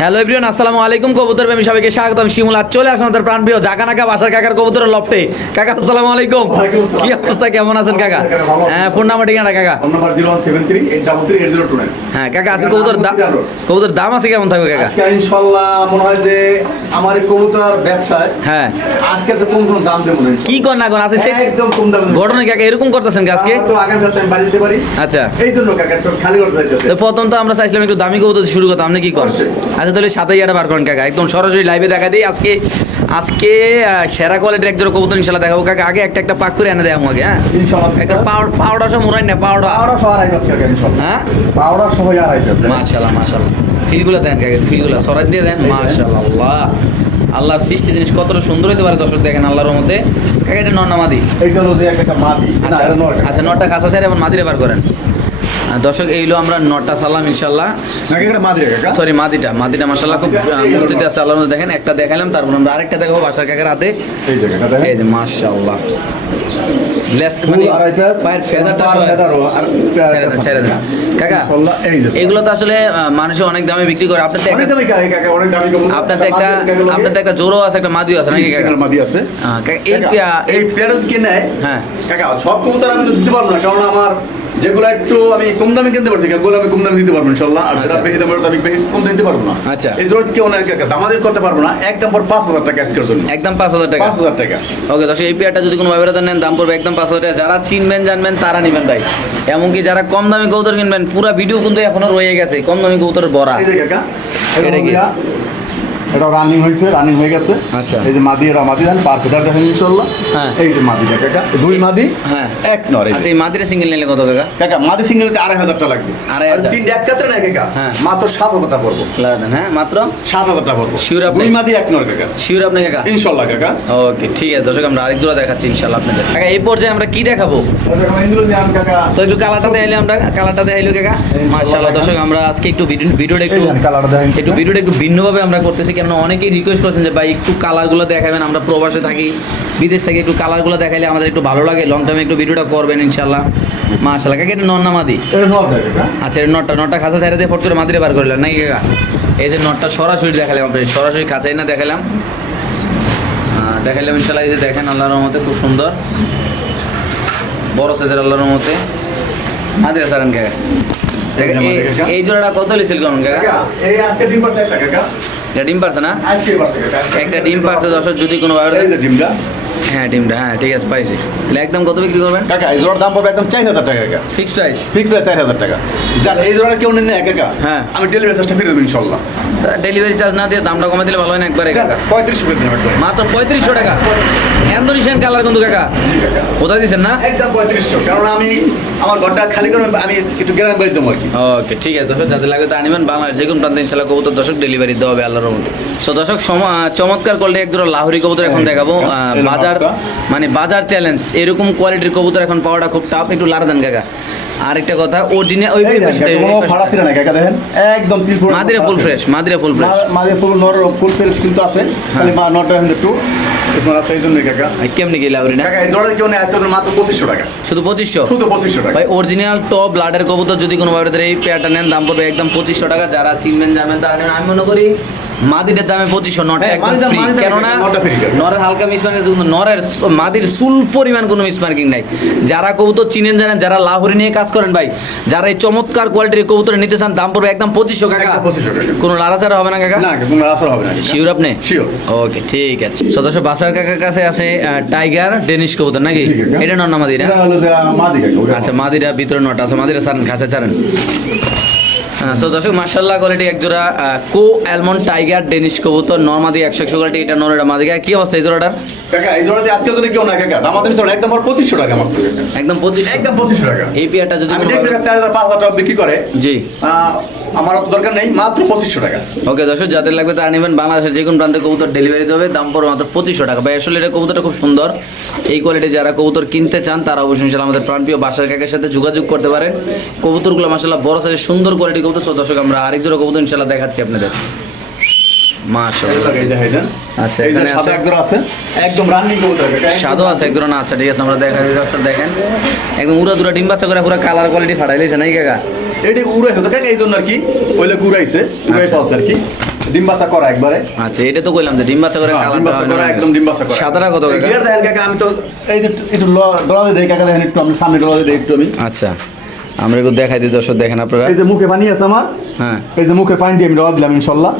Hello everyone আসসালামু আলাইকুম কবুতর প্রেমী সবাইকে স্বাগতম শিমুল আর চলে আসুন প্রাণ প্রাণপ্রিয় জাকা নাকা বাসার কাকার কবুতরের লফটে। কাকা আসসালামু আলাইকুম। কি অবস্থা কেমন আছেন কাকা। হ্যাঁ ফোন নাম্বার ঠিকানা কাকা? Phone number zero one seven three eight double three eight zero two nine হ্যাঁ কাকা আজকে কবুতর দাম কবুতর দাম আছে কেমন থাকবে কাকা? ইনশাল্লাহ মনে হয় যে আমার কবুতর ব্যবসায় হ্যাঁ। আজকে একটা কম কম দাম দেবো কি কর না কোন আছে একদম কম দামে ঘটনা কাকা এরকম করতেছেন আজকে? তো আগামী সপ্তাহে বাড়ি যেতে পারি। আচ্ছা। এই জন্য কাকা একটু খালি করতে চাইতেছে তো প্রথম তো আমরা চাইছিলাম একটু দামি কবুতর শুরু করতাম আপনি কি করেন আচ্ছা তাহলে আটা বার করেন কাকা একদম সরাসরি লাইভে দেখা দিই আজকে আজকে সেরা কোয়ালিটির একজোড়া কবুতর ইনশাল্লাহ দেখাবো। কাকা আগে একটা একটা পাক করে এনে দেয় আমাকে হ্যাঁ? একটা পাউডার পাউডার সব মুরাই না পাউডার পাওড়া সহ আড়াই হ্যাঁ? পাওড়া সহ আড়াই পাঁচ। মাশাল্লাহ মাশাল্লাহ ফিলগুলো দেন কাকা ফিলগুলো সরাই দিয়ে দেন মাশাল্লাহ আল্লাহ আল্লাহর সৃষ্টি জিনিস কতটা সুন্দর হতে পারে দর্শক দেখেন আল্লাহর মধ্যে কাকা এটা নর না মাদি? হলো একটা না আচ্ছা এটা নয় আচ্ছা কাঁচা স্যার এবং মাদিরে বার করেন। দর্শক এইলো আমরা নটটা সালাম ইনশাল্লাহ সরি মাদিটা মাদিটা মাশাল্লাহ খুব মস্তিতে আছে আল্লাহর মধ্যে দেখেন একটা দেখালাম তারপর আমরা আরেকটা দেখাবো বাসার কাকার হাতে। এই যে লেস্ট মানে পায়ের ফেদারটা ছেড়ে দেন। কাকা। এগুলো তো আসলে মানুষে অনেক দামে বিক্রি করে। আপনার। আপনার একটা আপনার একটা জোরও আছে একটা মাদিও আছে নাকি কাকা? মাদি আছে। হ্যাঁ, এই এই পেয়ারা যদি হ্যাঁ। কাকা সব কবুতর আমি দিতে পারব না কারণ আমার যেগুলো একটু আমি কম দামে কিনতে পারছি ওগুলো আমি কম দামে দিতে পারব ইনশাল্লাহ আর যেটা আচ্ছা। বেশি দামের আমি কম দিতে পারব না। আচ্ছা। এই কেউ দামাদের করতে পারব না। একদম পর পাঁচ হাজার টাকা আজকের জন্য। একদম পাঁচ হাজার টাকা। পাঁচ হাজার টাকা। ওকে দর্শক এই পেয়ারটা যদি কোনো ব্যবহার নেন দাম পড়বে একদম পাঁচ হাজার টাকা। যারা চিনবেন জানবেন তারা নেবেন ভাই। এমনকি যারা কম দামি কৌতর কিনবেন পুরো ভিডিও কিন্তু এখনও রয়ে গেছে। কম দামি কাকা এটা এটা কি? এটা রানিং হয়েছে রানিং হয়ে গেছে। আচ্ছা। এই যে মাদি এটা মাদি দেন পার ফিটার দেখেন ইনশাল্লাহ হ্যাঁ। এই যে মাদি কাকা দুই মাদি হ্যাঁ। এক নর আচ্ছা এই মাদিরা সিঙ্গেল নিলে কত টাকা? কাকা মাদি সিঙ্গেল আড়াই হাজার টাকা লাগবে। আড়াই হাজার। আর তিনটে একটাতে না কাকা হ্যাঁ। মাত্র সাত হাজার টাকা পড়ব লাগাতেন হ্যাঁ মাত্র? সাত হাজার টাকা পড়ব। Sure আপনি? দুই মাদি এক নর কাকা। শিওর আপনি কাকা? ইনশাল্লাহ কাকা। ওকে ঠিক আছে দর্শক আমরা আরেক জোড়া দেখাচ্ছি ইনশাল্লাহ আপনাদের। কাকা এই পর্যায়ে আমরা কি দেখাবো? কাকা তো একটু কালারটা দেখাইলে আমরা কালারটা দেখাইলো কাকা? মাশাআল্লাহ দর্শক আমরা আজকে একটু ভিডিও ভিডিওটা একটু একটু ভিডিওটা একটু ভিন্নভাবে আমরা করতেছি কেন অনেকেই রিকোয়েস্ট করেছেন যে ভাই একটু কালারগুলো দেখাবেন আমরা প্রবাসে থাকি বিদেশ থেকে একটু কালারগুলো দেখাইলে আমাদের একটু ভালো লাগে লং টাইমে একটু ভিডিওটা করবেন ইনশাল্লাহ মাশাআল্লাহ। কাকা এটা নন্না মাদি? আচ্ছা এটা নটটা নটটা খাঁচা ছেড়ে দিয়ে ফট করে মাদিরে বার করলেন নাকি কাকা? এই যে নটটা সরাসরি দেখালাম আপনাকে সরাসরি খাঁচাই না দেখালাম। আহ, দেখাইলাম ইনশাল্লাহ এই যে দেখেন আল্লাহর রহমতে খুব সুন্দর। বড় সাইজের আল্লাহর রহমতে। মাদিরে ছাড়েন কাকা। এই- জোড়াটা কত লিছিল কেমন কাকা? এই আজকে ডিম কাকা। এটা ডিম পারছে না? একটা ডিম পারছে দর্শক যদি কোনো ভাবে ডিমটা। হ্যাঁ ডিমটা হ্যাঁ ঠিক আছে পাইছি। তাহলে একদম কত বিক্রি করবেন? কাকা এই জোড়ার দাম পড়বে একদম চার হাজার টাকা কাকা। ফিক্স প্রাইস ফিক্স প্রাইস চার হাজার টাকা। এই জোড়া কেউ নেন না কাকা। হ্যাঁ। আমি ডেলিভারি চার্জটা ফিরে দেবো ইনশাল্লাহ। ডেলিভারি চার্জ না দিয়ে দামটা কমে দিলে ভালো হয় না একবারে কাকা। পঁয়ত্রিশ করে মাত্র পঁয়ত্রিশশো টাকা। ইন্দোনেশিয়ান কালার কিন্তু কাকা। কোথায় দিচ্ছেন না? একদম পঁয়ত্রিশশো কারণ আমি আমার ঘরটা খালি করে আমি একটু গ্রাম বাড়ি যাব আর কি। ওকে ঠিক আছে দর্শক যাদের লাগে তা আনিবেন। যে কোনো প্রান্তে ইনশাল্লাহ কবুতর দর্শক ডেলিভারি দেওয়া হবে আল্লাহর রহমতে। সো দর্শক চমৎকার কোয়ালিটি এক দুটো লাহোরি কবুতর এখন দেখাবো। আহ, এই বাজার মানে বাজার চ্যালেঞ্জ এরকম কোয়ালিটির কবুতর এখন পাওয়াটা খুব টাফ একটু লাড়া দেন কাকা। আরেকটা কথা অরিজিনাল ওই একদম ফুল ফ্রেশ মাদিরে ফুল ফ্রেশ ফুল নর ফুল ফ্রেশ কিন্তু আছে। খালি নটা অরিজিনাল টপ ব্লাডের কবুতর যদি কোনো এই নেন দাম পড়বে একদম পঁচিশশো টাকা। যারা চিনবেন জানবেন তারা আমি মনে করি মাদিরের দামে পঁচিশশো হ্যাঁ, একদম ফ্রি কেননা। নরের হালকা মিসমার্কিং কিন্তু নরের মাদির সুল পরিমাণ কোনো মিসমার্কিং নাই। যারা কবুতর চিনেন জানেন যারা লাহোরি নিয়ে কাজ করেন ভাই যারা এই চমৎকার কোয়ালিটির কবুতর নিতে চান দাম পড়বে একদম পঁচিশশো কাকা। একদম 2500 টাকা। কোনো লাড়াচাড়া হবে না কাকা? না কোনো আসর হবে না শিওর আপনি? Sure. ওকে ঠিক আছে। সদস্য বাসার কাকার কাছে আছে টাইগার ডেনিশ কবুতর নাকি। এটা নন মাদিরা এটা হলো যে মাদি কাকা ওটা আচ্ছা মাদিরা ভিতরে নটা আছে মাদিরা ছাড়েন ঘাসে ছাড়েন। সো দর্শক মার্শাল্লাহ কোয়ালিটি এক জোড়া কো অ্যালমন্ড টাইগার ডেনিশ কবুতর নর্মাদি একশো একশো কোয়ালিটি এটা নর এটা মাদিকা কি অবস্থা এই জোড়াটার? কাকা এই জোড়া যে আজকে যদি কেউ না কাকা আমাদের একদম পঁচিশশো টাকা মাত্র। একদম পঁচিশ একদম পঁচিশশো টাকা। এই পেয়ারটা যদি আমি পাঁচ হাজার টাকা বিক্রি করে। জি। আমার অত দরকার নেই মাত্র পঁচিশশো টাকা। ওকে দর্শক যাদের লাগবে তারা নেবেন বাংলাদেশের যে কোনো প্রান্তে কবুতর ডেলিভারি দেবে দাম পড়বে মাত্র পঁচিশশো টাকা। ভাই আসলে এটা কবুতরটা খুব সুন্দর। এই কোয়ালিটি যারা কবুতর কিনতে চান তারা অবশ্যই ইনশাল্লাহ আমাদের প্রাণপ্রিয় বাসার কাকের সাথে যোগাযোগ করতে পারেন। কবুতরগুলো মাসাল্লাহ বড় সাইজের সুন্দর কোয়ালিটি কবুতর। সো দর্শক আমরা আরেক জোড়া কবুতর ইনশাল্লাহ দেখাচ্ছি আপনাদের। আচ্ছা, এখানে আছে। একদম রানিং কবুতর কাকা। আছে একদম না আচ্ছা ঠিক আছে আমরা দেখা দর্শক দেখেন। একদম উড়া দুরা ডিম বাচ্চা করে পুরো কালার কোয়ালিটি ফাটাই লিছে নাকি কাকা? এটি উড়াই হতো কাকা এই জন্য আর কি? ওইলে উড়াইছে উড়াই। পাওয়া আর কি। ডিম বাচ্চা করা একবারে। আচ্ছা এটা তো কইলাম যে ডিম বাচ্চা করে হ্যাঁ, কালার করা একদম ডিম বাচ্চা করা। সাদাটা কত কাকা? গিয়ার দেখেন কাকা আমি তো এই যে একটু ডলারে দেই কাকা দেখেন একটু আমি সামনে ডলারে দেই একটু আমি। আচ্ছা আমরা একটু দেখাই দিই দর্শক দেখেন আপনারা। এই যে মুখে পানি আছে আমার। হ্যাঁ। এই যে মুখের পানি দিয়ে আমি ডলা দিলাম ইনশাল্লাহ।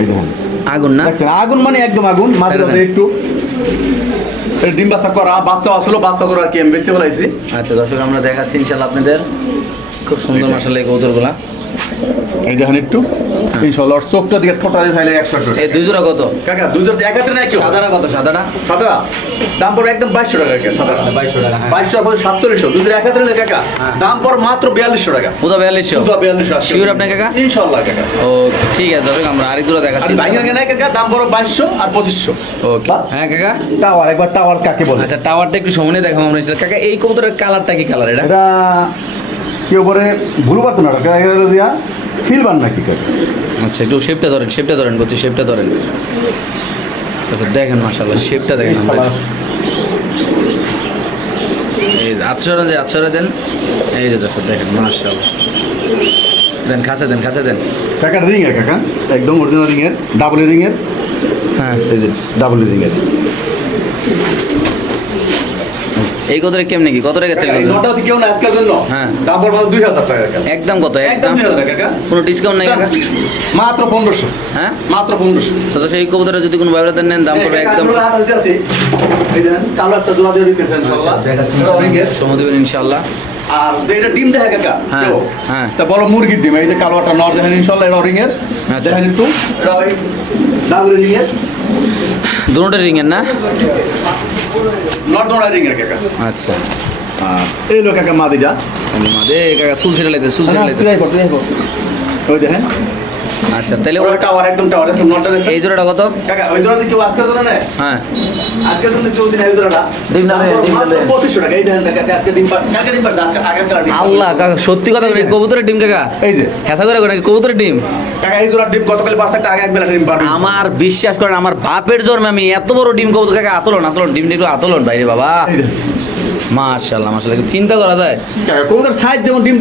এই দেখেন। আগুন না? দেখছেন? আগুন মানে একদম আগুন মাঝে মাঝে একটু। ডিম বাচ্চা করা বাচ্চা আসলো বাচ্চা করা আর কি আমি বেঁচে ফেলাইছি? আচ্ছা দর্শক আমরা দেখাচ্ছি ইনশাল্লাহ আপনাদের। খুব সুন্দর এই কৌতুরগুলা এই দেখেন একটু। ইনশাল্লাহ চোখটা দিকে ঠোঁটা একশো একশো। এই কত? কাকা নাই কেউ? সাদাটা কত? সাদাটা? সাদাটা? দাম পড়বে একদম বাইশশো টাকা সাদাটা। আচ্ছা বাইশশো টাকা হ্যাঁ। বাইশশো পরে সাতচল্লিশশো। কাকা। হ্যাঁ। দাম পর মাত্র বিয়াল্লিশশো টাকা। বিয়াল্লিশশো? বিয়াল্লিশশো Sure আপনি কাকা? কাকা। ও ঠিক আছে দর্শক আমরা আরেক দেখাচ্ছি। কাকা দাম পড়ো বাইশশো আর পঁচিশশো। ওকে হ্যাঁ কাকা? টাওয়ার একবার টাওয়ার কাকে বলে? আচ্ছা টাওয়ারটা একটু সামনে দেখাবো আমরা। কাকা এই কবুতরের কালারটা কি কালার এটা? এটা কেউ পরে ভুল পারতো না দিয়া সিলভার নাকি কাকা আচ্ছা একটু শেপটা ধরেন শেপটা ধরেন বলছি শেপটা ধরেন। দেখো, দেখেন মাশাল্লাহ শেপটা দেখেন। এই আচ্ছরা যে আচ্ছরা দেন এই যে দেখো দেখেন মাশাল্লাহ দেন খাঁচা দেন খাঁচা দেন। কাকা রিং এর কাকা একদম অরিজিনাল রিং এর ডাবল রিং এর। হ্যাঁ। এই যে ডাবল রিং এর। এই কতটা কেমনে কি? কত টাকা সেল করবেন নটা কেউ না আজকের জন্য। হ্যাঁ। দাম পড়বে দুই হাজার টাকা একদম কত? একদম একদম? দুই হাজার টাকা কাকা। কোনো ডিসকাউন্ট নাই কাকা? মাত্র পনেরোশো। হ্যাঁ? মাত্র পনেরোশো। সদস্য এই কবুতরে যদি কোনো ব্যবহার নেন দাম পড়বে একদম। এই দেখেন কালো একটা জোড়া দিয়ে দিতেছেন। সময় দেবেন ইনশাল্লাহ। আর এটা ডিম দেখা কাকা হ্যাঁ, হ্যাঁ। তা বলো মুরগির ডিম এই যে কালোটা নর দেখেন ইনশাল্লাহ এটা রিং এর আচ্ছা। দেখেন একটু। এটা ওই ডাবল রিং এর দুটোটা রিং এর না? নর দোড়া রিং এর কাকা। আচ্ছা। এই লোক কাকা মাদিটা। দে কাকা চুল ছেড়ে লাইতে চুল ছেড়ে লাইতে ওই দেখেন। আচ্ছা তাহলে ওই ওটা টাওয়ার একদম টাওয়ার একদম নরটা দেখেন এই জোড়াটা কত? কাকা ওই জোড়া কেউ আজকের জন্য নেয়? হ্যাঁ। আজকের জন্য কেউ দিন এই জোড়াটা? ডিম না ডিম না। পঁচিশশো টাকা। এই দেখেন কাকা আজকে ডিম পার কালকে ডিম পার আজকে আগের ডিম আল্লাহ কাকা সত্যি কথা বলি কবুতরের ডিম কাকা? এই যে। হেসা করে করে কবুতরের ডিম? কাকা এই জোড়া ডিম গতকাল পাঁচ টাকা আগে এক বেলা ডিম পার আমার বিশ্বাস করেন আমার বাপের জন্মে আমি এত বড় ডিম কবুতর কাকা আতলন আতলন ডিম একটু আতলন বাইরে বাবা। মাশাআল্লাহ মাশাআল্লাহ। চিন্তা করা যায় কাকা সাইজ যেমন ডিম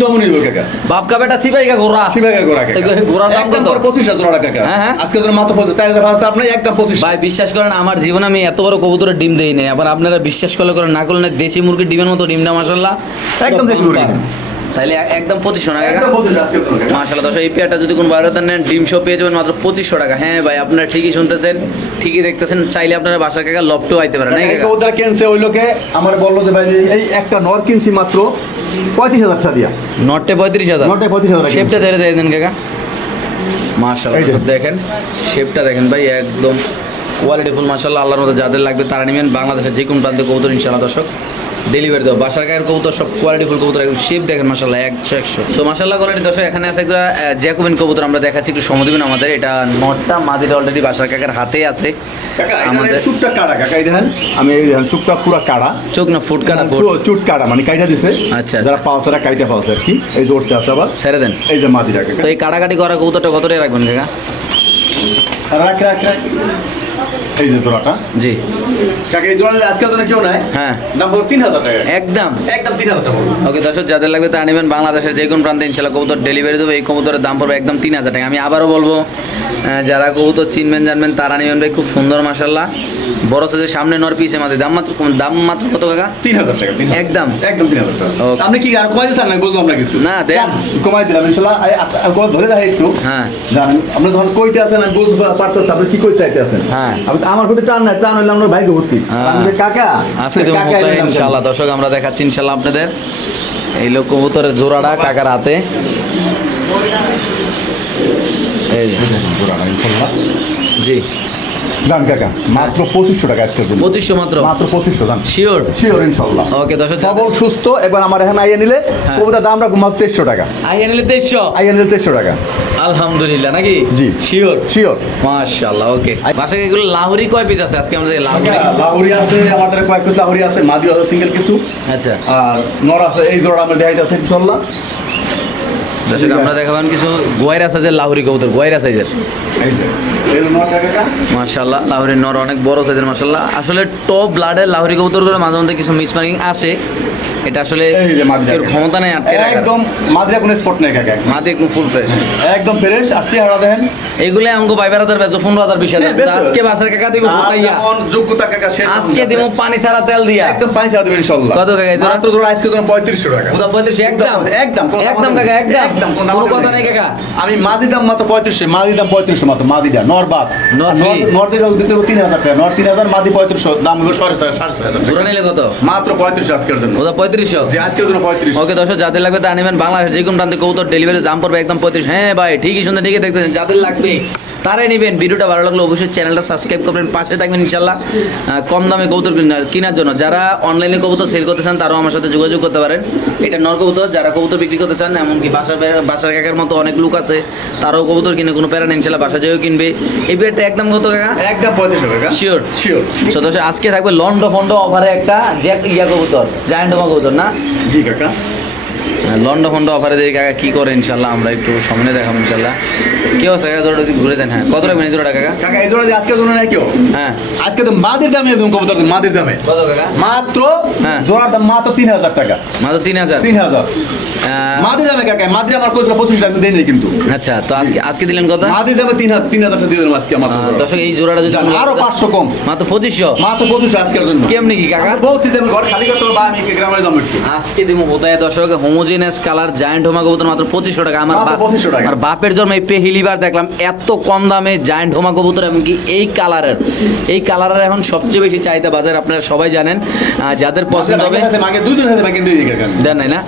কাকা। বাপ কা বেটা সিপাই কা গোরা সিপাই কা গোরা কাকা। গোরা দাম কত? পর পঁচিশ হাজার টাকা কাকা। হ্যাঁ, হ্যাঁ। আজকে জন্য মাত্র পঁচিশ চার হাজার পাঁচ আপনার একদম পঁচিশ। ভাই বিশ্বাস করেন আমার জীবনে আমি এত বড় কবুতরের ডিম দেই নাই। আবার আপনারা বিশ্বাস করলে করেন না করলে দেশি মুরগি ডিমের মতো ডিমটা মাশাআল্লাহ। একদম দেশি মুরগি। তাহলে একদম পঁচিশশো টাকা। মাশাআল্লাহ দশ এই পেয়ারটা যদি কোনো বাইরে নেন ডিম শো পেয়ে যাবেন মাত্র পঁচিশশো টাকা। হ্যাঁ ভাই আপনারা ঠিকই শুনতেছেন ঠিকই দেখতেছেন চাইলে আপনারা বাসার কাকা লপটেও আইতে পারেন কবুতর কিনছে ওই লোকে আমার বলল যে ভাই এই একটা নর কিনছি মাত্র পঁয়ত্রিশ হাজার টাকা দিয়া। নটে পঁয়ত্রিশ হাজার? নটে পঁয়ত্রিশ হাজার শেপটা ধরে দিয়ে দেন কাকা। দর্শক দেখেন শেপটা দেখেন ভাই একদম কোয়ালিটিফুল মাশাআল্লাহ আল্লাহর মতো যাদের লাগবে তারা নেবেন। বাংলাদেশের যে কোনো প্রান্তে কবুতর ইনশাআল্লাহ দর্শক। ডেলিভারি দেবো বাসার গায়ের কবুতর সব কোয়ালিটিফুল কবুতর একদম শেপ দেখেন মাশাআল্লাহ একশো একশো। সো মাশাআল্লাহ কোয়ালিটি দর্শক এখানে আছে একটা জ্যাকুবিন কবুতর আমরা দেখাচ্ছি একটু সময় দিবেন আমাদের। এটা নটটা মাদিটা অলরেডি বাসার কাকার হাতে আছে। আমাদের চুটটা কাটা কাকা এই দেখেন আমি এই দেখেন চুটটা পুরো কাটা চোখ না ফুট কাটা চুট কাটা মানে কাইটা দিছে। আচ্ছা, আচ্ছা। যারা পাওয়া তারা কাইটা পাওয়া আর কি। এই জোরটা আছে আবার। ছেড়ে দেন। এই যে মাদিটা তো এই কাটাকাটি করা কবুতরটা কত টাকা রাখবেন কাকা? রাখ রাখ রাখ। এই যে জোড়াটা? জি। কাকা এই জোড়া যদি জন্য কেউ নাই? হ্যাঁ। দাম পড়বে তিন হাজার টাকা। একদম। একদম তিন হাজার টাকা ওকে দর্শক যাদের লাগবে তারা নেবেন বাংলাদেশের যে কোনো প্রান্তে ইনশাল্লাহ কবুতর ডেলিভারি দেবে। এই কবুতরের দাম পড়বে একদম তিন হাজার টাকা। আমি আবারও বলব যারা কবুতর চিনবেন জানবেন তারা নেবেন ভাই খুব সুন্দর মাসাল্লাহ বড় সাইজের সামনে নর পিসে মাঝে দাম মাত্র দাম মাত্র কত টাকা তিন হাজার টাকা একদম। একদম তিন হাজার টাকা. আপনি কি আর কমাই দিচ্ছেন না? বুঝলাম না কিছু। না, দেন। কমাই দিলাম ইনশাল্লাহ ধরে একটু। হ্যাঁ। আপনি ধরুন কইতে আছেন আমি বুঝতে পারতেছি আপনি কি কইতে চাইতে আছেন হ্যাঁ। আমার প্রতি টান নাই টান হইলে আমরা ভাইকে ভর্তি হ্যাঁ। কাকা আজকে। ইনশাল্লাহ দর্শক আমরা দেখাচ্ছি ইনশাল্লাহ আপনাদের এই লোক কবুতরের জোড়াটা কাকার হাতে এই জোড়াটা, ইনশাল্লাহ। জি দাম কাকা মাত্র পঁচিশশো টাকা আজকের জন্য পঁচিশশো মাত্র? মাত্র পঁচিশশো দাম শিওর শিওর ইনশাল্লাহ। ওকে দর্শক সবল সুস্থ এবার আমার এখানে আইয়ে নিলে। দাম রাখব মাত্র তেইশশো টাকা। আইয়া নিলে তেইশশো? আইয়ে নিলে তেইশশো টাকা। আলহামদুলিল্লাহ নাকি? জি। শিওর শিওর মাশাআল্লাহ ওকে বাসায় এগুলো লাহুরি কয় পিস আছে? আজকে আমাদের লাহুরি লাহুরি আছে আমাদের কয়েক পিস লাহুরি আছে মাদি আছে সিঙ্গেল কিছু। আচ্ছা। আর নর আছে এই জোড়া আমরা দেখাইতে আছে ইনশাল্লাহ। দর্শক আমরা দেখাবেন কিছু গোয়াইরা সাইজের লাহুরি কবুতর গোয়াইরা সাইজের। মাশাল্লাহ লাহুরি নর অনেক বড় সাইজের মাশাল্লাহ আসলে টপ ব্লাডের লাহুরি কবুতর করে মাঝে মধ্যে কিছু মিসমার্কিং আসে এটা আসলে ক্ষমতা নেই আটকে একদম মাদ্রা কোনো স্পট নেই কাকা মাদি একদম ফুল ফ্রেশ একদম ফ্রেশ আর চেহারা দেখেন। এগুলো আমাকে বাইবার হাজার বেচো পনেরো হাজার বিশ হাজার। হ্যাঁ, আজকে বাসার কাকা দিব ফুটাইয়া যোগ্যতা কাকা সে আজকে দিব পানি ছাড়া তেল দিয়া। একদম পাঁচ হাজার দেবেন ইনশাল্লাহ। কত কাকা মাত্র ধরো আজকে ধরো পঁয়ত্রিশশো টাকা। পুরো পঁয়ত্রিশ একদম? একদম একদম কাকা একদম? কোনো। কথা নেই কাকা। আমি দাম মাত্র পঁয়ত্রিশশো মাত্র নর। নর দিতে তিন হাজার টাকা। নর তিন হাজার পঁয়ত্রিশশো দাম সাড়ে সাড়ে নিলে কত? মাত্র পঁয়ত্রিশ আজকের জন্য। ওটা পঁয়ত্রিশশো? যে আজকের জন্য পঁয়ত্রিশ ওকে দশ যাদের লাগবে তা নেবেন। বাংলাদেশ যে কোনো প্রান্তে কবুতর ডেলিভারি দাম পড়বে একদম পঁয়ত্রিশ। হ্যাঁ ভাই ঠিকই শুনতে ঠিকই দেখতেছেন। যাদের লাগবে তারাই নেবেন। ভিডিওটা ভালো লাগলে অবশ্যই চ্যানেলটা সাবস্ক্রাইব করবেন পাশে থাকবেন ইনশাল্লাহ কম দামে কবুতর কিনা- কেনার জন্য। যারা অনলাইনে কবুতর সেল করতে চান তারাও আমার সাথে যোগাযোগ করতে পারেন। এটা নর কবুতর যারা কবুতর বিক্রি করতে চান এমনকি বাসার বাসার কাকার মতো অনেক লোক আছে তারাও কবুতর কিনে কোনো প্যারা নেই ইনশাল্লাহ বাসা যেও কিনবে। এই বিয়েটা একদম কত কাকা? একদম টাকা শিওর শিওর সো দর্শক আজকে থাকবে লন্ড ফন্ড অফারে একটা জ্যাক ইয়া কবুতর জায়ান্ট কবুতর না? জি কাকা। লন্ড ফন্ড অফারে দিয়ে কাকা কি করে ইনশাল্লাহ আমরা একটু সামনে দেখাবো ইনশাল্লাহ কি অবস্থা কাকা? জোড়া যদি ঘুরে দেন হ্যাঁ। কত এই জোড়াটা কাকা? কাকা এই জোড়া যে আজকের জন্য নাই কেউ? হ্যাঁ। আজকে তো মাদির দামে একদম কবুতর মাদির দামে। কত কাকা? মাত্র হ্যাঁ। জোড়ার দাম মাত্র তিন হাজার টাকা। মাত্র তিন হাজার? তিন হাজার। মাদির দামে কাকা মাদির আমার কোচরা পঁচিশ টাকা দেয়নি কিন্তু। আচ্ছা তো আজকে আজকে দিলেন কত? মাদির দামে তিন হাজার তিন হাজার টাকা দিয়ে দিলাম আজকে আমার দর্শক এই জোড়াটা যদি আরও পাঁচশো কম। মাত্র পঁচিশশো? মাত্র পঁচিশ আজকের জন্য। কেমনি কি কাকা? বলছি যে ঘর খালি করতে বা আমি গ্রামের একটু। আজকে দিব হোতায় দর্শক হোমোজেনাস কালার জায়ান্ট হোমা কবুতর মাত্র পঁচিশশো টাকা। আমার 2500 টাকা। আমার বাপের জন্ম এই পেহিলিবার দেখলাম এত কম দামে জায়ান্ট হোমা কবুতর এমনকি এই কালারের এই কালারের এখন সবচেয়ে বেশি চাহিদা বাজার আপনারা সবাই জানেন। যাদের পছন্দ হবে দেন নাই না।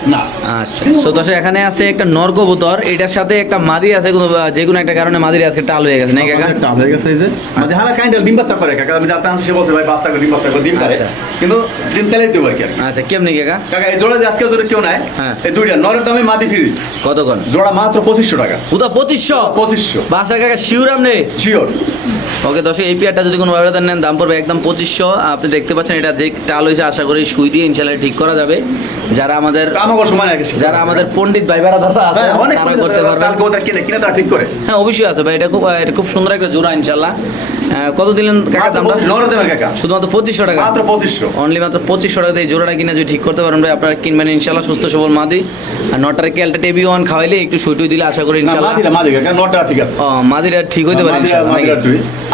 আচ্ছা। তো দর্শক এখানে আছে একটা নর কবুতর এটার সাথে একটা মাদি আছে যে কোনো একটা কারণে মাদির আজকে টাল হয়ে গেছে নাকি কাকা? একটা হয়ে গেছে এই যে। মানে হালা কাইন্ডেল ডিম বাচ্চা করে কাকা। আমি জানতাম সে বলছে ভাই বাচ্চা করে ডিম বাচ্চা করে ডিম করে। আচ্ছা। কিন্তু ডিম চালিয়ে দেবো আর কি আচ্ছা কেমনি কাকা? কাকা এই জোড়া আজকে জোড়া কেউ নাই হ্যাঁ। এই দুইটা নরের দামে মাদি ফ্রি। কতক্ষণ? জোড়া মাত্র পঁচিশশো টাকা। উদা পঁচিশশো? পঁচিশশো। বাসার কাকা শিউরাম নেই শিওর ওকে দর্শক এই পেয়ারটা যদি কোনো ব্যবধান নেন দাম পড়বে একদম পঁচিশশো। আপনি দেখতে পাচ্ছেন এটা যে টাল হয়েছে আশা করি সুই দিয়ে ইনশাল্লাহ ঠিক করা যাবে। যারা আমাদের যারা আমাদের পণ্ডিত ভাই দাদা আছে হ্যাঁ, তারা করতে কিনে কিনে ঠিক করে। হ্যাঁ অবশ্যই আছে ভাই এটা খুব এটা খুব সুন্দর একটা জোড়া ইনশাল্লাহ কত দিলেন কাকা দামটা? নরের দামে কাকা। শুধুমাত্র পঁচিশশো টাকা? মাত্র পঁচিশশো। অনলি মাত্র পঁচিশশো টাকা দিয়ে জোড়াটা কিনে যদি ঠিক করতে পারেন ভাই আপনারা কিনবেন ইনশাল্লাহ সুস্থ সবল মাদি। আর নটার কেলটা টেবি ওয়ান খাওয়াইলে একটু সুইটুই দিলে আশা করি না ইনশাল্লাহ মাদি কাকা নটা ঠিক আছে। ও মাদিরা ঠিক হইতে পারে ঠিক।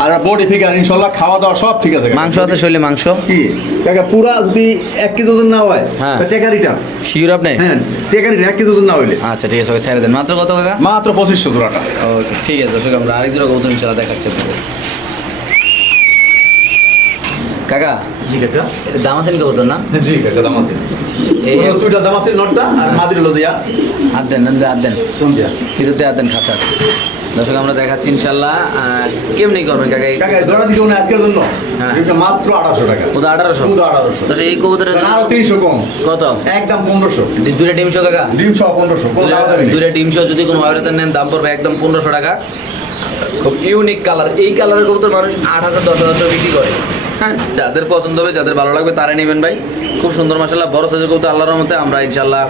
আর বডি ফিগার ইনশাল্লাহ খাওয়া দাওয়া সব ঠিক আছে কাকা। মাংস আছে শরীরে মাংস? কি? কাকা পুরা যদি এক কেজি ওজন না হয় হ্যাঁ। টেকা রিটার্ন। শিওর আপনি? হ্যাঁ টেকা রিটার্ন এক কেজি ওজন না হইলে। আচ্ছা ঠিক আছে ছেড়ে দেন। মাত্র কত টাকা মাত্র পঁচিশশো জোড়াটা। ওকে ঠিক আছে দর্শক আমরা আরেক জোড়া কবুতর ইনশাল্লাহ দেখাচ্ছি আপনাদের। কাকা? জি কাকা। এটা দাম আছেন না? জি কাকা দাম আছে এই পুরো দুইটা দাম আছে নটটা আর মাদির হলো দিয়া। হাত দেন হাত দেন কোন দিয়া? কিছুতে হাত দেন খাঁচা দর্শক আমরা দেখাচ্ছি ইনশাল্লাহ কেমনি করবেন কাকা কাকা জোড়া দিতে মানে আজকের জন্য? হ্যাঁ। এটা মাত্র আঠারোশো টাকা। ওটা আঠারোশো? দুধ আঠারোশো। দর্শক এই কবুতরের আরও তিনশো কম। কত? একদম পনেরোশো। দুইটা টিমশো কাকা? ডিম সহ পনেরোশো কোনো দাম নেই। দুইটা টিমশো যদি কোনো ভাবে নেন দাম পড়বে একদম পনেরোশো টাকা। খুব ইউনিক কালার এই কালারের কবুতর মানুষ আট হাজার দশ হাজার টাকা বিক্রি করে। হ্যাঁ। যাদের পছন্দ হবে যাদের ভালো লাগবে তারা নেবেন ভাই। খুব সুন্দর মাসাল্লাহ বড় সাইজের কৌতো আল্লাহর মতে আমরা ইনশাল্লাহ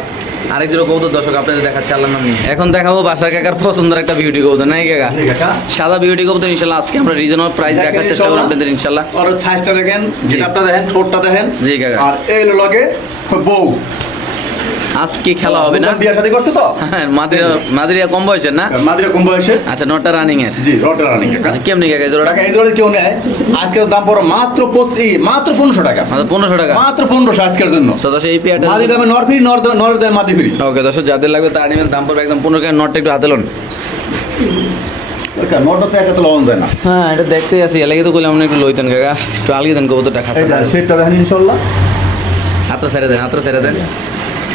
আরেক জোড়া কৌতো দর্শক আপনাদের দেখাচ্ছি আল্লাহ নাম নিয়ে। এখন দেখাবো বাসার কাকার পছন্দের একটা বিউটি কৌতো নাই কাকা? সাদা বিউটি কৌতো ইনশাল্লাহ আজকে আমরা রিজনেবল প্রাইস দেখার চেষ্টা করব। আপনাদের ইনশাল্লাহ আর সাইজটা দেখেন যেটা যেটা দেখেন ঠোঁটটা দেখেন। জি কাকা। আর এই লগে বউ। আজকে খেলা হবে না? বিয়ে শাদী করছে তো? হ্যাঁ মাদিরা মাদিরা কম বয়সের না? মাদিরা কম বয়সে আচ্ছা নটা রানিং এর। জি রটার রানিং কাকা আচ্ছা কেমনি কাকা এই টাকা এই জোড়া কেউ নেয়? আজকের দাম পড়ো মাত্র মাত্র পনেরোশো টাকা। মাত্র পনেরোশো টাকা? মাত্র পনেরোশো আজকের জন্য। তো দর্শক এই পেয়ারটা মাদি দামে নর ফ্রি নর নর দামে মাদি ফ্রি ওকে দর্শক যাদের লাগবে তার নিবেন দাম পড়বে একদম পনেরো টাকা নটটা একটু হাতে লোন। হ্যাঁ এটা দেখতে আসি এলাকে তো করলাম একটু লইতেন কাকা। একটু আলিয়ে দেন কবুতরটা খাসা এইটা সেটটা দেখেন ইনশাল্লাহ। হাতটা ছেড়ে দেন হাতটা ছেড়ে দেন।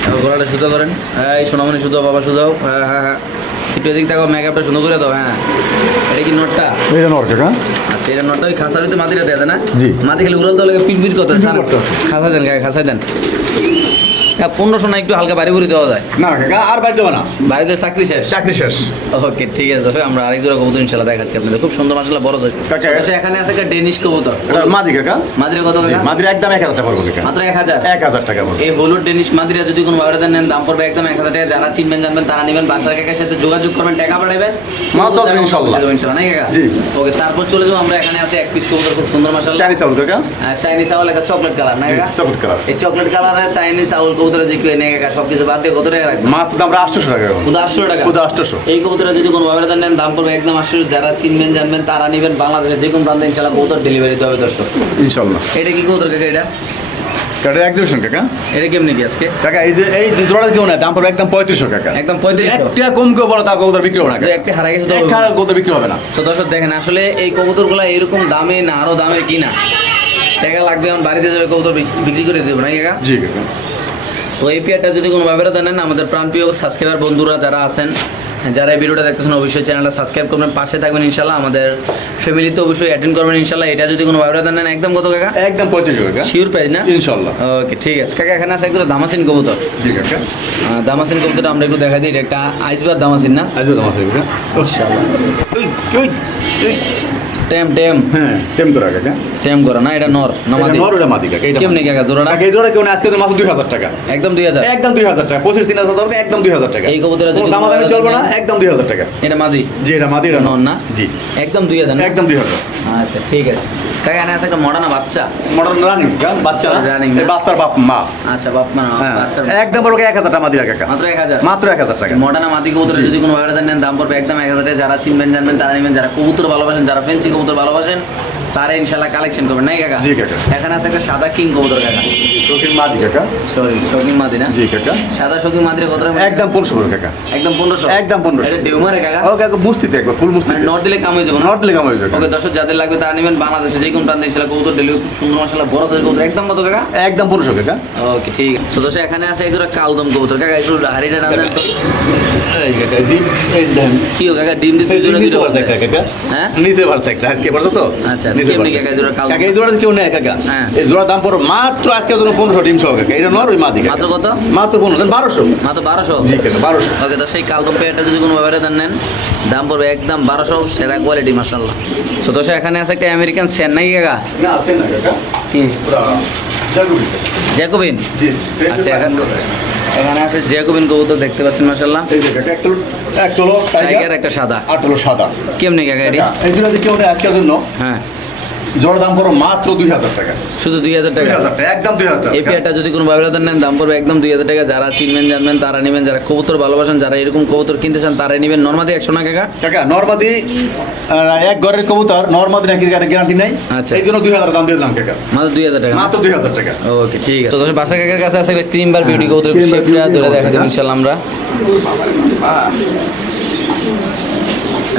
এবার গলাটা সুতো করেন। এই সোনামণি সুতো বাবা সুতাও হ্যাঁ হ্যাঁ হ্যাঁ। একটু এদিক থাকো মেকআপটা সুন্দর করে দাও হ্যাঁ। এটা কি নোটটা এটা নট কাকা আচ্ছা এটা নোটটা ওই খাসার ভিতরে মাটিটা দেয় না? জি। মাটি খেলে উড়াল তো লাগে পিট পিট করতে। খাসা দেন কাকা খাসাই দেন। হ্যাঁ পনেরোশো না একটু হালকা বাড়ি বুড়ি দেওয়া যায়। না কাকা আর বাড়ি দেবো না। বাড়িতে চাকরি শেষ? চাকরি শেষ। ওকে ঠিক আছে আমরা আরেক জোড়া কবুতর ইনশাল্লাহ দেখাচ্ছি আপনাদের। খুব সুন্দর মাসাল্লাহ বড় কাকা। এখানে আছে একটা ডেনিশ কবুতর। মাদি কাকা? মাদ্রে কত টাকা মাদির একদম এক হাজার টাকা পড়ব কাকা। মাত্র এক হাজার? এক হাজার টাকা পড়বে। এই হলুদ ডেনিশ মাদ্রিয়া যদি কোনো ব্যবধান নেন দাম পড়বে একদম এক হাজার টাকা। যারা চিনবেন জানবেন তারা নেবেন। বাচ্চার কাকার সাথে যোগাযোগ করবেন টাকা পাঠাবেন। হবে ইনশাল্লাহ। ইনশাল্লাহ নাকি কাকা? জি। ওকে তারপর চলে যাব আমরা এখানে আছে এক পিস কবুতর খুব সুন্দর মাসাল্লাহ চাইনিজ চাউল কাকা? চাইনিজ চাউল একটা চকলেট কালার না কাকা? চকলেট কালার এই চকলেট কালারের চাইনিজ চাউল কবুতরে যে সব কিছু বাদ দিয়ে কত টাকা রাখবেন মাত্র দাম আটশোশো টাকা এখন। আটশো টাকা? খুদা আটশোশো। এই কবুতরে যদি কোনো নেন দাম পড়বে একদম আটশো যারা চিনবেন জানবেন তারা নেবেন। বাংলাদেশে যে কোনো প্রান্তে ইনশাল্লাহ কবুতর ডেলিভারি দিতে দর্শক। ইনশাল্লাহ। এটা কি কবুতর কাকা এটা? কাকা। এটা কেমনি কি আজকে? কাকা এই যে এই জোড়া কেউ দাম পড়বে একদম পঁয়ত্রিশশো কাকা। একদম পঁয়ত্রিশ একটা কম কেউ বলো তা কবুতর বিক্রি হবে না। একটা হারা গেছে একটা কবুতর বিক্রি হবে না। তো দর্শক দেখেন আসলে এই কবুতরগুলো এরকম দামে না আরও দামে কিনা। টাকা লাগবে এখন বাড়িতে যাবে কবুতর বিক্রি করে দেবো না কাকা? জি কাকা। তো এই পেয়ারটা যদি কোনো ব্যবহার নেন আমাদের প্রাণপ্রিয় সাবস্ক্রাইবার বন্ধুরা যারা আছেন যারা এই ভিডিওটা দেখতেছেন অবশ্যই চ্যানেলটা সাবস্ক্রাইব করবেন পাশে থাকবেন ইনশাল্লাহ। আমাদের ফ্যামিলিতে অবশ্যই অ্যাটেন্ড করবেন ইনশাল্লাহ। এটা যদি কোনো ব্যবহার নেন একদম কত কাকা? একদম পঁয়ত্রিশশো কাকা। শিওর প্রাইস না? ইনশাল্লাহ। ওকে ঠিক আছে। কাকা এখানে আছে একদম দামাসিন কবুতর। জি কাকা। আহ, দামাসিন কবুতরটা আমরা একটু দেখা দিই। এটা একটা আইসবার দামাসিন না? আজ দাম আছে কাকা। ওই ওই ওই টেম টেম। হ্যাঁ টেম করা কাকা। টেম করা না? এটা নর এটা নমাদি নর ওটা মাদি কাকা এটা কেমনি কাকা জোড়াটা? এই জোড়া কেউ আজকে তো মাত্র দুই হাজার টাকা। একদম দুই হাজার একদম দুই হাজার টাকা। পঁচিশ তিন হাজার দরকার একদম দুই হাজার টাকা। এই কবুতরের কোনো যদি দামাদামি কোনো চলবে না একদম দুই হাজার টাকা। এটা মাদি? জি এটা মাদি এটা নর। না? জি। একদম দুই হাজার না? একদম দুই হাজার আচ্ছা ঠিক আছে। কাকা এখানে আছে একটা মডানা বাচ্চা। মডার্ন রানিং বাচ্চা না? Running, এই বাচ্চার বাপ মা। আচ্ছা বাপ মা বাচ্চা একদম বড় এক হাজার টাকা মাদি কাকা। মাত্র এক হাজার মাত্র এক হাজার টাকা মডানা মাদি কবুতর যদি কোনো ব্যবহার নেন দাম পড়বে একদম এক হাজার টাকা। যারা চিনবেন জানবেন তারা নেবেন। যারা কবুতর ভালোবাসেন যারা ফেন্সি কবুতর ভালোবাসেন। তারা ইনশাল্লাহ কালেকশন করবেন নাই কাকা? জি কাকা। এখানে আছে একটা সাদা কিং কবুতর কাকা। শৌখিন মাদি কাকা। সরি শৌকিং মাদি না? জি কাকা। সাদা শৌকিং মাদির কত? একদম পনেরোশো করে কাকা। একদম পনেরোশো? একদম 1500 এটা ডিউমারে কাকা? ও কাকা মুস্তিতে একবার ফুল মুস্তি মানে নট দিলে কাম যাবে নর্থ হয়ে যাবে। ওকে দর্শক যাদের লাগবে তারা নেবেন। বাংলাদেশে যে কোনো প্রান্তে ইনশাল্লাহ কবুতর ডেলিভারি খুব সুন্দর মশলা বড় সাইজ কবুতর। একদম কত কাকা? একদম পনেরোশো কাকা। ওকে ঠিক আছে। তো দর্শক এখানে আছে একজোড়া কালদম কবুতর। কাকা একটু হাড়িটা টান দেন তো। এই কাকা জি এই দেন। কি ও কাকা ডিম দিতে কাকা। হ্যাঁ? নিচে পারছে একটা আজকে পারছ তো আচ্ছা, কেমনি পারছে। কাকা এই? কাকা এই জোড়া কেউ নেয় কাকা। এই জোড়া দাম পড়ো মাত্র আজকে জন্য পনেরোশো ডিম সহ কাকা এটা নর ওই মাদি মাত্র কত? মাত্র পনেরো বারোশো। মাত্র বারোশো? জি কাকা বারোশো। ওকে তো সেই কালদম পেয়ারটা যদি কোনো ব্যাপারে দেন নেন। দাম পড়বে একদম বারোশো সেরা কোয়ালিটি মাসাল্লাহ তো দর্শক এখানে আছে একটা আমেরিকান সেন নাকি কাকা? না আছে না কাকা। কি? জ্যাকোবিন। জি আচ্ছা এখন এখানে আছে জ্যাকোবিন কবুতর দেখতে পাচ্ছেন মাসাল্লাহ এই যে কাকা একটা একটা হলো টাইগার টাইগার একটা সাদা। আট হলো সাদা। কেমনি কাকা এটি? এই জোড়া কেউ আজকের জন্য। হ্যাঁ। জোড়া দাম পড়ো মাত্র দুই হাজার টাকা। শুধু দুই হাজার টাকা? একদম দুই হাজার এই পেয়ারটা যদি কোনো নেন দাম পড়বে একদম দুই হাজার টাকা। যারা চিনবেন জানবেন তারা নেবেন। যারা কবুতর ভালোবাসেন যারা এরকম কবুতর কিনতে চান তারাই নেবেন। নর্মাদি একশো না কাকা? কাকা নর্মাদি আহ, এক ঘরের কবুতর নর্মাদি নাকি গ্যারান্টি নাই? আচ্ছা। এই জন্য দুই হাজার দাম দিলাম কাকা। মাত্র দুই হাজার টাকা না? মাত্র দুই হাজার টাকা। ওকে ঠিক আছে। তো দর্শক বাসা কাকার কাছে আছে বার বিউটি কবুতর শেপটা ধরে দেখা হ্যাঁ। ইনশাল্লাহ আমরা।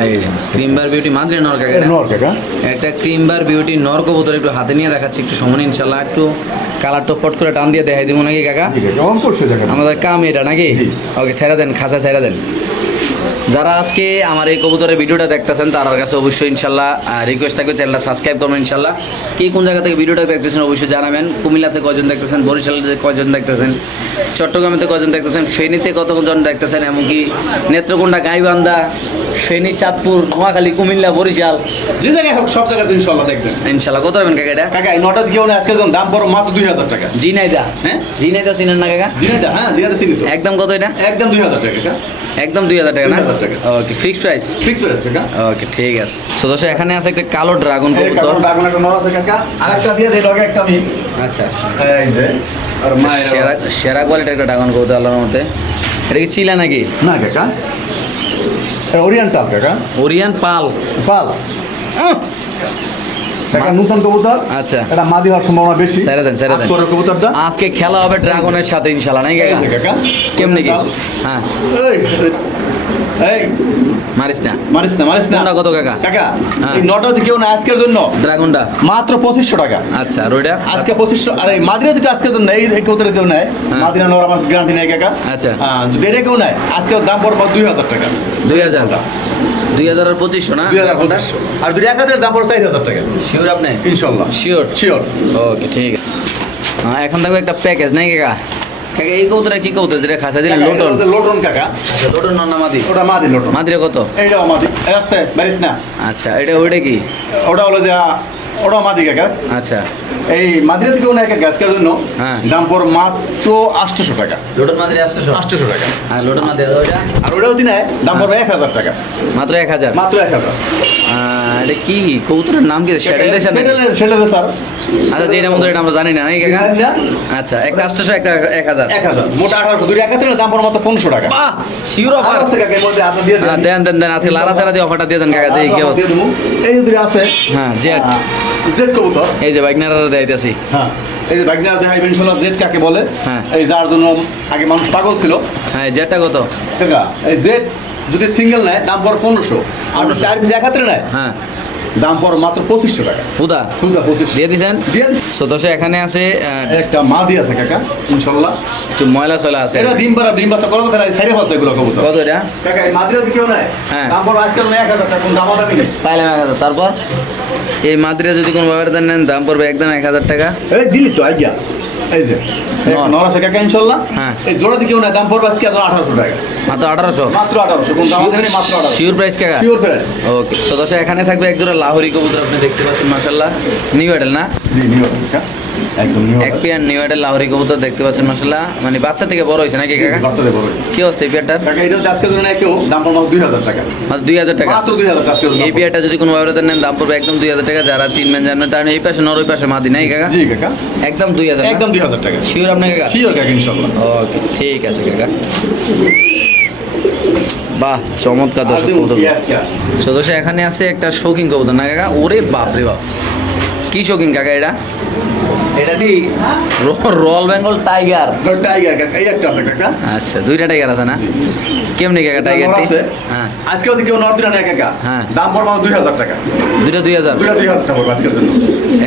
এই ক্রিম বার বিউটি মাদ্রে নর কাকা এটা? নর কাকা একটা ক্রিম বার বিউটি নর কবুতর একটু হাতে নিয়ে দেখাচ্ছি একটু সময় ইনশাল্লাহ। একটু কালার টপট করে টান দিয়ে দেখাই দিব নাকি কাকা? আমাদের কাম এটা নাকি। ওকে ছেড়ে দেন খাঁচা ছেড়ে দেন। যারা আজকে আমার এই কবুতরের ভিডিওটা দেখতেছেন তার কাছে অবশ্যই ইনশাল্লাহ রিকোয়েস্ট থাকবে চ্যানেলটা সাবস্ক্রাইব করবেন ইনশাল্লাহ। কি কোন জায়গা থেকে ভিডিওটা দেখতেছেন অবশ্যই জানাবেন। কুমিল্লাতে কজন দেখতেছেন বরিশালে কজন দেখতেছেন চট্টগ্রামেতে কজন দেখতেছেন ফেনীতে কতজন দেখতেছেন এমনকি নেত্রকোন্ডা গাইবান্ধা ফেনী চাঁদপুর নোয়াখালী কুমিল্লা বরিশাল। যে জায়গায় হোক সব জায়গায় ইনশাল্লাহ দেখবেন। ইনশাল্লাহ। কত পারবেন কাকা এটা? কাকা নটা নেই আজকের দাম বড় মাত্র দুই হাজার টাকা। জিনাইদা। হ্যাঁ? জিনাইদা চিনেন না কাকা? জিনাদা হ্যাঁ চিনি তো। একদম কত এটা? একদম দুই হাজার টাকা একদম দুই হাজার টাকা না? 2000 টাকা। ওকে ফিক্সড প্রাইস কাকা ওকে ঠিক আছে। তো দর্শক এখানে আছে একটা কালো ড্রাগন কবুতর। ডাকুন একটা নর আছে কাকা। আরেকটা দিয়ে দেই লগে একটা আমি। আচ্ছা। এই যে আর মায়ের সেরা সেরা কোয়ালিটির একটা ড্রাগন কবুতর আল্লাহর মধ্যে এটা কি চিলা নাকি? না কাকা। এটা ওরিয়েন্টাল কাকা। ওরিয়ান পাল। পাল! নতুন কবুতর। আচ্ছা। এটা মাদি হওয়ার সম্ভাবনা বেশি। ছেড়ে দেন, ছেড়ে দেন। আটকরের কবুতরটা। আজকে খেলা হবে ড্রাগনের সাথে ইনশাল্লাহ কাকা? যে কেমনে কি? হ্যাঁ। এই এই মারিস না। মারিস না মারিস না। কত কাকা? কাকা। এই নটা কেউ না আজকের জন্য। ড্রাগনটা। মাত্র পঁচিশশো টাকা। আচ্ছা আজকে পঁচিশশো আর এই মাদিরা যদি আজকের জন্য এই কেউ নেয়। হ্যাঁ। নেওয়ার আমার গ্যারান্টি নেই কাকা। আচ্ছা। হ্যাঁ, যদি এটা কেউ নেয় আজকে দাম পড়বে দুই হাজার টাকা। দুই হাজার? দুই হাজার পঁচিশশো না? দুই হাজার পঁচিশশো। আর যদি এক হাজার দাম পড়বে চার হাজার টাকা। শিওর আপনি? ইনশাল্লাহ। শিওর শিওর ওকে ঠিক আছে। এখন দেখো একটা প্যাকেজ নাই কাকা? কাকা এই কবুতরটা কি কবুতর? যেটা খাসা দিলেন লোটন? লোটন কাকা। আচ্ছা লোটন না না মাদি? ওটা মাদি লোটন। মাদিরে কত? এইটাও মাদি। রাস্তায় বাড়িস না। আচ্ছা এটা ওইটা কি? ওটা হলো যে ওটাও মাদি কাকা। আচ্ছা। এই মাদিরা থেকে ওনা একটা গাছ কেনার জন্য। হ্যাঁ। দাম পর মাত্র আটশোশো টাকা। লোটন মাদিরে আসছে আটশোশো টাকা। আর লোটন মাদি ওইটা। আর ওটাও দিনে দাম পড়বে এক হাজার টাকা। মাত্র এক হাজার? মাত্র এক হাজার। এটা কি? কবুতরের নাম কি? স্যাটেলাইজেশন সেটা- সেটা স্যার। আচ্ছা যেটা মতো এটা আমরা জানি না নাকি কাকা? আচ্ছা একটা আটশোশো একটা এক হাজার। এক হাজার। মোটা আঠারোশো। দুটো এক হাজার দাম পড়বে মাত্র পনেরোশো টাকা। শিওর অফার দিয়ে দেন। দেন দেন আজকে লারা সারা দিয়ে অফারটা দিয়ে দেন কাকা দেখি কি অবস্থা। এই দুটো আছে। হ্যাঁ জেড জেড কবুতর। এই যে বাইকনারা দেখাইতেছি। হ্যাঁ এই যে বাগনার দেখাইবেন ইনশাল্লাহ জেড কাকে বলে? হ্যাঁ। এই যার জন্য আগে মানুষ পাগল ছিল। হ্যাঁ জেডটা কত? এই জেড যদি সিঙ্গেল নেয় দাম পড়ে পনেরোশো। আর চার পিস একাত্রে নেয়। হ্যাঁ। দাম পড়ে মাত্র পঁচিশশো টাকা। হুদা পঁচিশ দিয়ে দিছেন? দিয়ে দিচ্ছি। এখানে আছে একটা মা দিয়ে আছে কাকা ইনশাল্লাহ। একটু ময়লা চলা আছে। এটা ডিম ডিম বাচ্চা করার কথা নাই সাইডে ফালছে এগুলো কবুতর। কত এটা? কাকা এই মাদিরা কেউ নেয় হ্যাঁ। দাম পড়ে আজকাল এক হাজার টাকা কোনো দামাদামি নেই। পাইলাম এক হাজার তারপর? এই মাদ্রিয়া যদি কোনো ব্যাপারে দেন নেন দাম পড়বে একদম এক হাজার টাকা। এই দিলি তো আইয়া এই যে নর। নর ইনশাল্লাহ হ্যাঁ। এই জোড়াতে কেউ নেয় দাম পড়বে আজকে আঠারোশো টাকা। মাত্র আঠারোশো? মাত্র আঠারোশো কোন দামাদামি মাত্র আঠারোশো। শিওর প্রাইস কাকা? পিওর প্রাইস ওকে সদস্য এখানে থাকবে লাহোরি কবুতর আপনি দেখতে পাচ্ছেন নিউ এডেল না? জি নিউ কাকা। এক পেয়ার নিউ এডেল লাহোরি কবুতর দেখতে পাচ্ছেন মানে বাচ্চা থেকে বড় হয়েছে নাকি কাকা? বড় কি অবস্থা এই পেয়ারটার কাকা এটা আজকে ধরে কেউ দাম পড়বে দুই হাজার টাকা। মাত্র দুই হাজার টাকা? মাত্র দুই হাজার টাকা এই পেয়ারটা যদি কোনো ব্যবহার নেন দাম পড়বে একদম দুই হাজার টাকা। যারা চিনবেন জানবেন তার এই পাশে নর ওই পাশে মাদি নাই কাকা? জি কাকা। একদম দুই হাজার একদম দুই হাজার টাকা। শিওর আপনার কাকা? শিওর কাকা ইনশাল্লাহ। ওকে ঠিক আছে কাকা। বাহ চমৎকার দর্শক. সদস্য এখানে আছে একটা শৌখিন কবুতর। না কাকা ওরে বাপ রে বাপ। কি শৌখিন কাকা এটা? এটা কি? রয়্যাল বেঙ্গল টাইগার টাইগার কাকা এই একটা আছে কাকা। আচ্ছা দুইটা টাইগার আছে না? কেমনি কাকা টাইগার হ্যাঁ যদি কেউ নর দিলে নেয় কাকা হ্যাঁ। দাম পড়বে দুই হাজার টাকা। দুইটা দুই হাজার? দুইটা দুই হাজার টাকা পড়বে আজকের জন্য।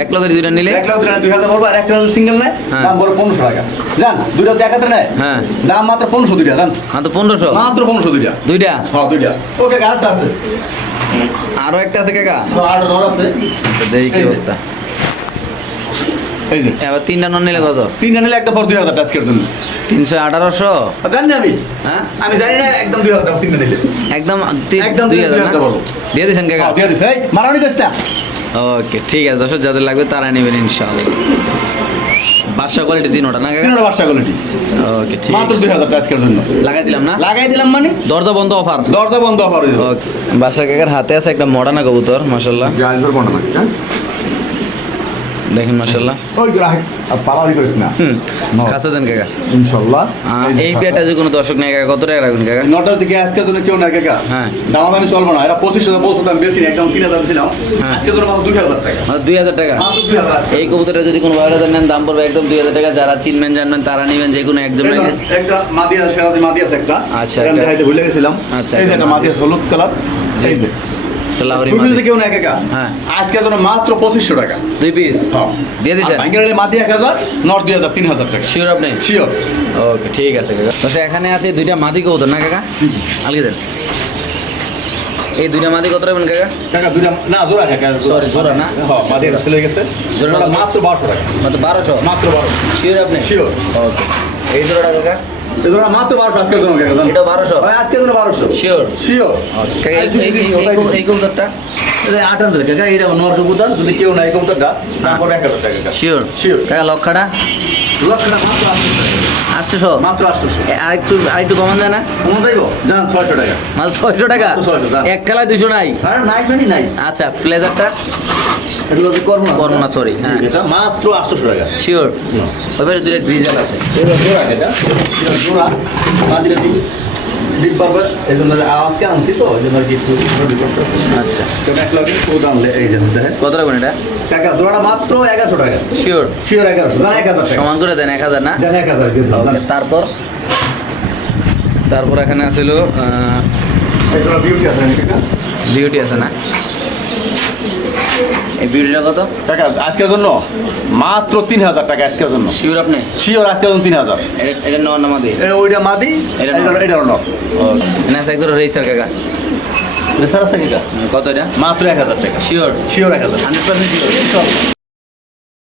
এক লোকের দুইটা নিলে? এক লাখ দিলে দুই হাজার পড়বে আর একটা সিঙ্গেল নেয় হ্যাঁ। দাম পড়বে পনেরোশো টাকা। জান দুইটা যদি একাত্রে নেয়? হ্যাঁ। দাম মাত্র পনেরোশো দুইটা জান। মাত্র পনেরোশো? মাত্র পনেরোশো দুইটা। দুইটা? হ্যাঁ দুইটা। ওকে আরেকটা আছে? আরও একটা আছে কাকা? আর নর আছে। তো দেখি কি অবস্থা? এই যে। এবার তিনটা নন নিলে কত? তিনটা নিলে একটা পর দুই হাজার টাকা আজকের জন্য। তিনশো আঠারোশো? জানি আমি। হ্যাঁ? আমি জানি না একদম দুই হাজার তিনটা নিলে। একদম একদম দুই হাজার। দিয়ে দিয়েছেন কাকা? হ্যাঁ, দিয়ে মারানি ওকে ঠিক আছে দর্শক যাদের লাগবে তারা নেবেন ইনশাআল্লাহ। বাদশা কোয়ালিটি তিন ওটা না তিনটা কোয়ালিটি ওকে ঠিক মাত্র দুই হাজার টাকা আজকের জন্য। লাগাই দিলাম না? লাগাই দিলাম মানে? দরজা বন্ধ অফার দরজা বন্ধ অফার হয়ে ওকে বাদশা কাকার হাতে আছে একটা মডার্না কবুতর মাশাল্লাহ জাহাজের বন্ধ না দেখেন মাশাল্লাহ ওই গ্রাহক পালারি করিস না। হুম No. দেন কাকা। ইনশাল্লাহ এই কোনো দর্শক নেই কাকা কত টাকা রাখবেন কাকা? নটার দিকে আজকের জন্য কেউ না কাকা। হ্যাঁ। দামাদামি চলবো না। এরা পঁচিশ হাজার দাম বেশি না একদম তিন হাজার ছিলাম। জন্য মাত্র দুই হাজার টাকা। মাত্র দুই হাজার টাকা? মাত্র দুই হাজার এই কবুতরটা যদি কোনো বারো হাজার নেন দাম পড়বে একদম দুই হাজার টাকা। যারা চিনবেন জানবেন তারা নেবেন যে কোনো একজন একটা মাদি আছে সেরাজি আছে একটা আচ্ছা, আমি দেখাইতে ভুলে গেছিলাম। আচ্ছা, এই যে হলুদ কালার। লাহোরি মাদি। কেউ না কাকা হ্যাঁ। আজকের জন্য মাত্র পঁচিশশো টাকা। দুই পিস দিয়ে দিছেন? ভাঙ্গের মাদি এক হাজার নট দুই হাজার তিন হাজার টাকা। শিওর আপনি? শিওর ওকে ঠিক আছে কাকা। আচ্ছা এখানে আছে দুইটা মাদি কবুতর না কাকা? আলগে দেন। এই দুইটা মাদি কত রাখবেন কাকা? দুইটা না জোড়া কাকা Sorry, জোড়া না? হ্যাঁ মাদি একটা চলে গেছে। জোড়া মাত্র বারোশো টাকা। মাত্র বারোশো? মাত্র বারোশো। শিওর আপনি? Sure. ওকে এই জোড়াটা কাকা? মাত্র বারোশো আজকের জন্য এটা বারোশো? হয় আজকের জন্য বারোশো। শিওর শিওর এই- এই- এই- এই কবু- এই কবুতরটা? আট হাজার এটা কবুতর। যদি কেউ নাই কবুতরটা তারপর এক হাজার টাকা শিওর লক্ষাটা লক্ষটা মাত্র আটশোশো? কমান যায় না কমন যাইব? যান ছয়শো টাকা। ছয়শো টাকা? মাত্র 600 দাম। এক খেলায় দুশো নাই? নাই মানে নাই। আচ্ছা ফ্লেজারটা এগুলো হচ্ছে জি, হ্যাঁ। এটা মাত্র আটশোশো টাকা। শিওর ওই পাশে দুইটা গ্রিজেল আছে। এটা জোড়া এটা। এটা জোড়া। বাদিরা দিন ডিপ পারবে এই জন্য আজকে আনছি তো এই জন্য কি একটু ready করতেছি। আচ্ছা। তো এক লাগে ফুড আনলে এই যে কত রাখবেন এটা? টাকা জোড়াটা মাত্র এগারোশো টাকা। শিওর শিওর এগারোশো। জান এক হাজার টাকা। সমান করে দেন এক হাজার না? জান এক হাজার তারপর? তারপর এখানে বিউটি আছে বিউটি আছে না? এই বিউটিটা কত? টাকা আজকের জন্য? মাত্র তিন হাজার টাকা আজকের জন্য। শিওর আপনি? শিওর আজকের জন্য তিন হাজার এটা নামা দিয়ে এ, ওইটা মাদি এটা এটা নর। এটা নর এখানে আছে একদম রেজিস্টার কাকা। আছে কিটা কত এটা? মাত্র এক হাজার টাকা। শিওর শিওর এক হাজার হান্ড্রেড পার্সেন্ট শিওর